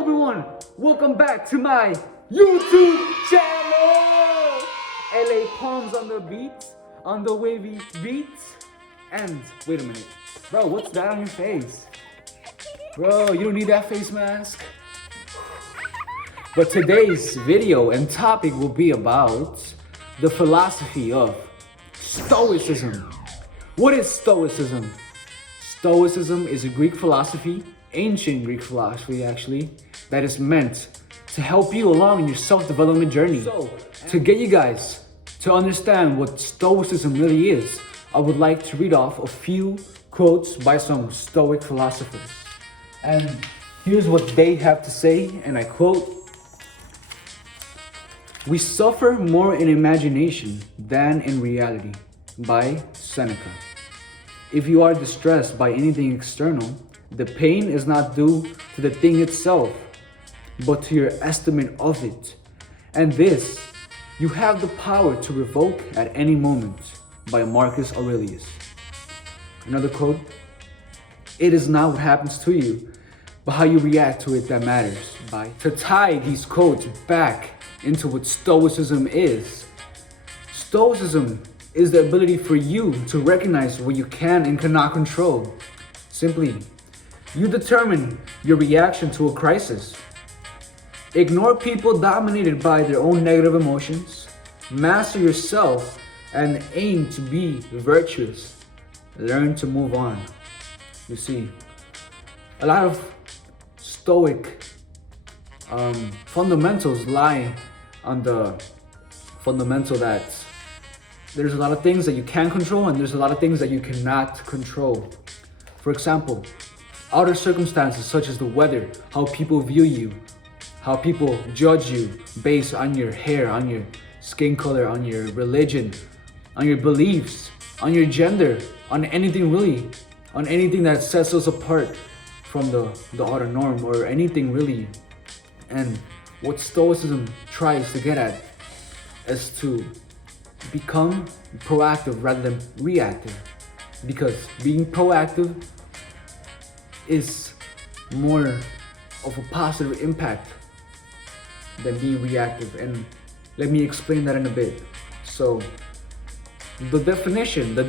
Hello everyone, welcome back to my YouTube channel. LA palms on the beats, on the wavy beats. And wait a minute, bro, what's that on your face? Bro, you don't need that face mask. But today's video and topic will be about the philosophy of Stoicism. What is Stoicism? Stoicism is a Greek philosophy, ancient Greek philosophy actually, that is meant to help you along in your self-development journey. So, to get you guys to understand what Stoicism really is, I would like to read off a few quotes by some Stoic philosophers. And here's what they have to say, and I quote, "We suffer more in imagination than in reality," by Seneca. "If you are distressed by anything external, the pain is not due to the thing itself, but to your estimate of it. And this you have the power to revoke at any moment," by Marcus Aurelius. Another quote, "It is not what happens to you, but how you react to it that matters," by. To tie these quotes back into what Stoicism is, Stoicism is the ability for you to recognize what you can and cannot control. Simply, you determine your reaction to a crisis. Ignore people dominated by their own negative emotions. Master yourself and aim to be virtuous. Learn to move on. You see, a lot of Stoic fundamentals lie on the fundamental that there's a lot of things that you can control and there's a lot of things that you cannot control. For example, outer circumstances such as the weather, how people view you, how people judge you based on your hair, on your skin color, on your religion, on your beliefs, on your gender, on anything really, on anything that sets us apart from the outer norm or anything really. And what Stoicism tries to get at is to become proactive rather than reactive, because being proactive is more of a positive impact than being reactive, and let me explain that in a bit. So the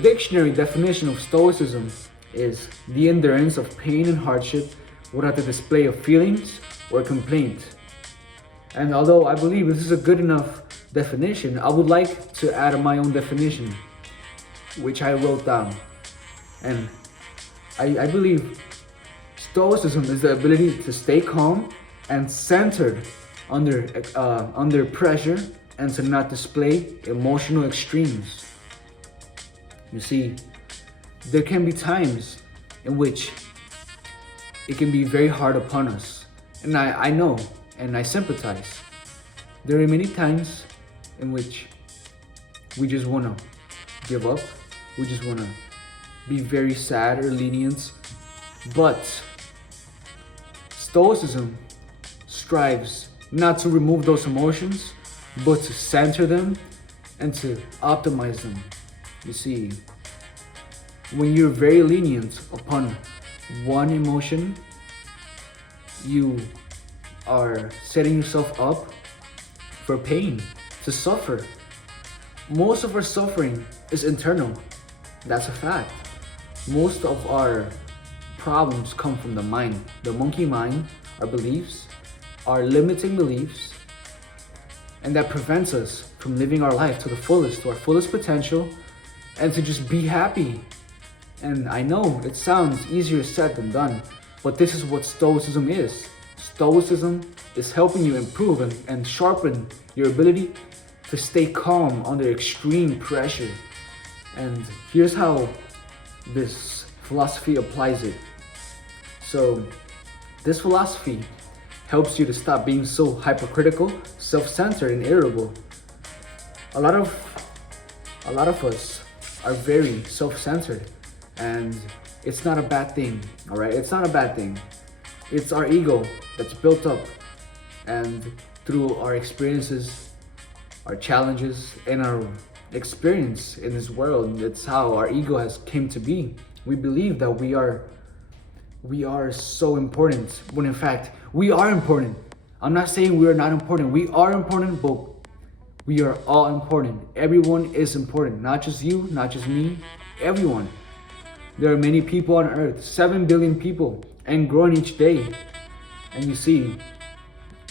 dictionary definition of Stoicism is the endurance of pain and hardship without the display of feelings or complaint. And although I believe this is a good enough definition, I would like to add my own definition, which I wrote down. And I believe Stoicism is the ability to stay calm and centered under pressure and to not display emotional extremes. You see, there can be times in which it can be very hard upon us. And I know and I sympathize. There are many times in which we just want to give up. We just want to be very sad or lenient. But Stoicism strives not to remove those emotions, but to center them and to optimize them. You see, when you're very lenient upon one emotion, you are setting yourself up for pain, to suffer. Most of our suffering is internal. That's a fact. Most of our problems come from the mind, the monkey mind, our beliefs, our limiting beliefs, and that prevents us from living our life to the fullest, to our fullest potential, and to just be happy. And I know it sounds easier said than done, but this is what Stoicism is. Stoicism is helping you improve and sharpen your ability to stay calm under extreme pressure. And here's how this philosophy applies it. So this philosophy helps you to stop being so hypercritical, self-centered, and irritable. A lot of us are very self-centered, and it's not a bad thing, all right? It's not a bad thing. It's our ego that's built up, and through our experiences, our challenges, and our experience in this world, that's how our ego has came to be. We believe that we are so important when in fact We are important. I'm not saying we are not important. We are important, but we are all important. Everyone is important. Not just you, not just me, everyone. There are many people on earth, 7 billion people, and growing each day. And you see,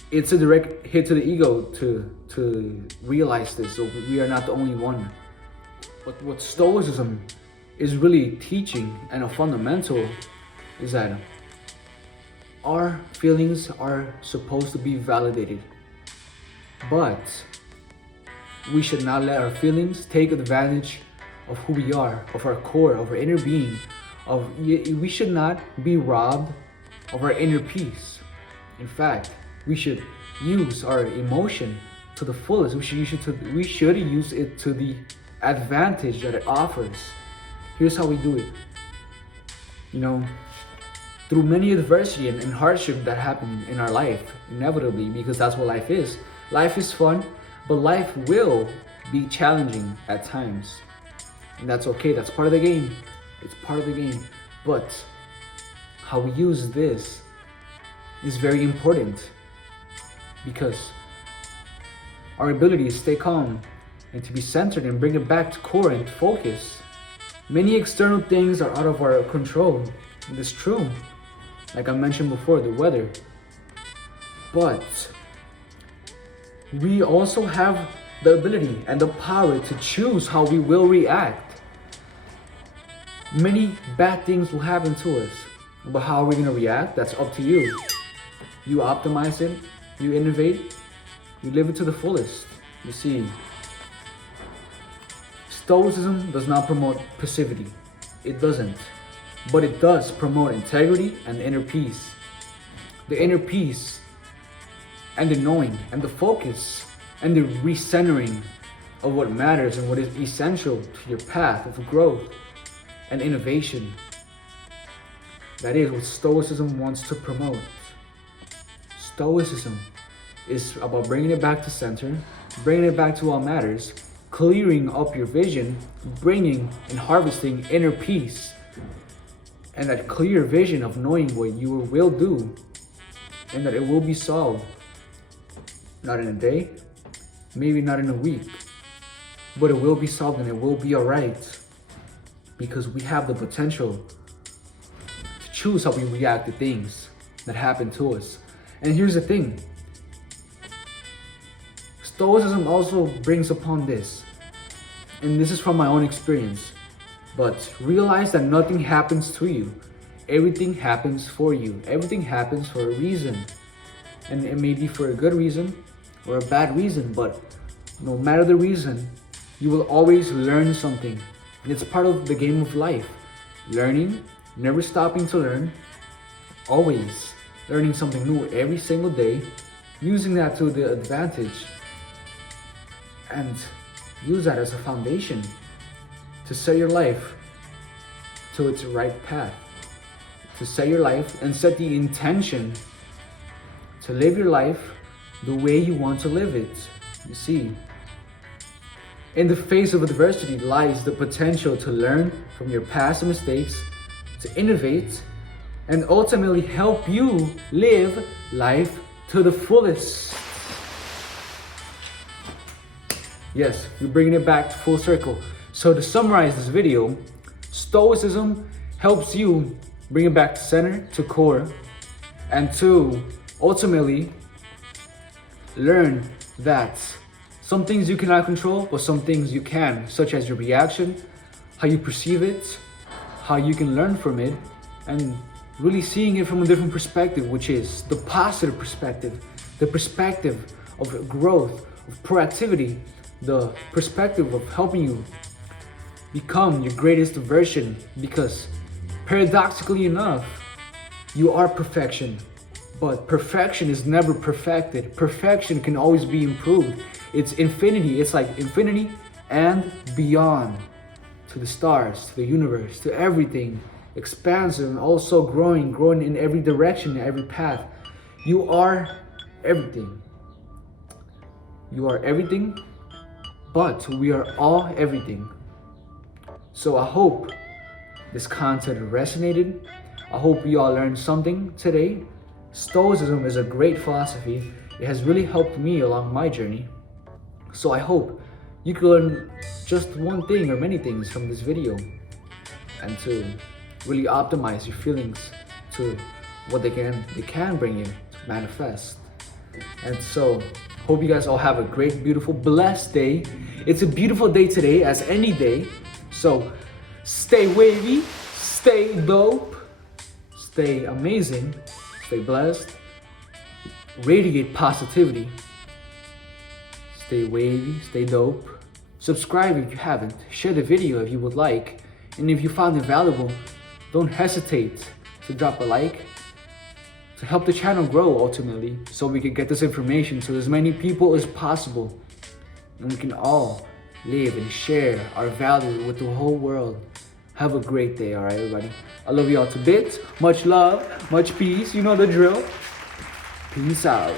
it's a direct hit to the ego to realize this. So we are not the only one. But what Stoicism is really teaching, and a fundamental, is that our feelings are supposed to be validated. But we should not let our feelings take advantage of who we are, of our core, of our inner being. We should not be robbed of our inner peace. In fact, we should use our emotion to the fullest. We should use it to the advantage that it offers. Here's how we do it. Through many adversity and hardship that happen in our life, inevitably, because that's what life is. Life is fun, but life will be challenging at times. And that's okay, that's part of the game. It's part of the game. But how we use this is very important, because our ability to stay calm and to be centered and bring it back to core and focus. Many external things are out of our control. It is true. Like I mentioned before, the weather. But we also have the ability and the power to choose how we will react. Many bad things will happen to us, but how are we going to react? That's up to you. You optimize it, you innovate, you live it to the fullest. You see, Stoicism does not promote passivity. It doesn't. But it does promote integrity and inner peace. The inner peace and the knowing and the focus and the recentering of what matters and what is essential to your path of growth and innovation. That is what Stoicism wants to promote. Stoicism is about bringing it back to center, bringing it back to what matters, clearing up your vision, bringing and harvesting inner peace, and that clear vision of knowing what you will do, and that it will be solved. Not in a day, maybe not in a week, but it will be solved and it will be alright. Because we have the potential to choose how we react to things that happen to us. And here's the thing. Stoicism also brings upon this, and this is from my own experience, but realize that nothing happens to you. Everything happens for you. Everything happens for a reason. And it may be for a good reason or a bad reason, but no matter the reason, you will always learn something. And it's part of the game of life. Learning, never stopping to learn, always learning something new every single day, using that to the advantage, and use that as a foundation to set your life to its right path, to set your life and set the intention to live your life the way you want to live it. You see, in the face of adversity lies the potential to learn from your past mistakes, to innovate, and ultimately help you live life to the fullest. Yes, we're bringing it back to full circle. So to summarize this video, Stoicism helps you bring it back to center, to core, and to ultimately learn that some things you cannot control, but some things you can, such as your reaction, how you perceive it, how you can learn from it, and really seeing it from a different perspective, which is the positive perspective, the perspective of growth, of proactivity, the perspective of helping you become your greatest version, because paradoxically enough, you are perfection, but perfection is never perfected. Perfection can always be improved. It's infinity. It's like infinity and beyond, to the stars, to the universe, to everything, expansive and also growing in every direction, in every path. You are everything. You are everything, but we are all everything. So I hope this content resonated. I hope you all learned something today. Stoicism is a great philosophy. It has really helped me along my journey. So I hope you can learn just one thing or many things from this video and to really optimize your feelings to what they can bring you to manifest. And so hope you guys all have a great, beautiful, blessed day. It's a beautiful day today as any day. So stay wavy, stay dope, stay amazing, stay blessed, radiate positivity, stay wavy, stay dope. Subscribe if you haven't, share the video if you would like, and if you found it valuable, don't hesitate to drop a like to help the channel grow ultimately, so we can get this information to as many people as possible, and we can all live and share our value with the whole world. Have a great day, alright everybody? I love you all to bits. Much love, much peace, you know the drill. Peace out.